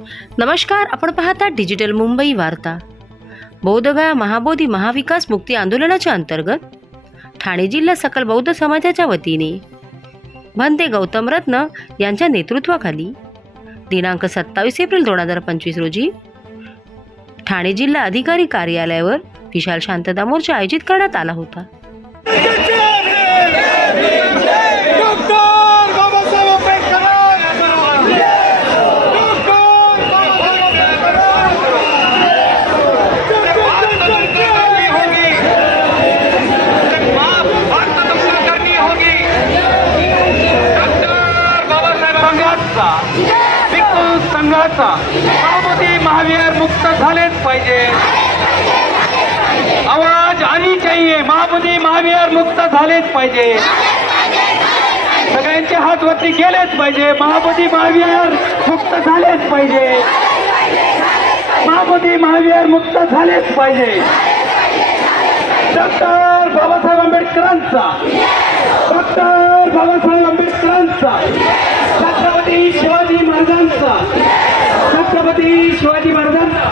नमस्कार, आपण पाहता डिजिटल मुंबई वार्ता। बौद्धगया महाबोधी महाविकास मुक्ती आंदोलनाच्या अंतर्गत ठाणे जिल्हा सकल बौद्ध समाजाच्या वतीने भंते गौतम रत्न यांच्या नेतृत्वाखाली दिनांक 27 एप्रिल 2025 रोजी ठाणे जिल्हा अधिकारी कार्यालयावर विशाल शांतता मोर्चा आयोजित करण्यात आला होता। संघाचा महाबोधी महावीर मुक्त झालेच पाहिजे। आवाज आनी चाहिए, महाबोधी महावीर मुक्त झालेच पाहिजे। सगळ्यांचे हात वरती गेलेच पाहिजे। महाबोधी महावीर मुक्त झालेच पाहिजे। महाबोधी महावीर मुक्त झालेच पाहिजे। डॉक्टर बाबासाहेब आंबेडकरांचा, डॉक्टर बाबासाहेब आंबेडकरांचा, छत्रपती शिवाजी महाराजांचा, छत्रपती शिवाजी महाराजांचा।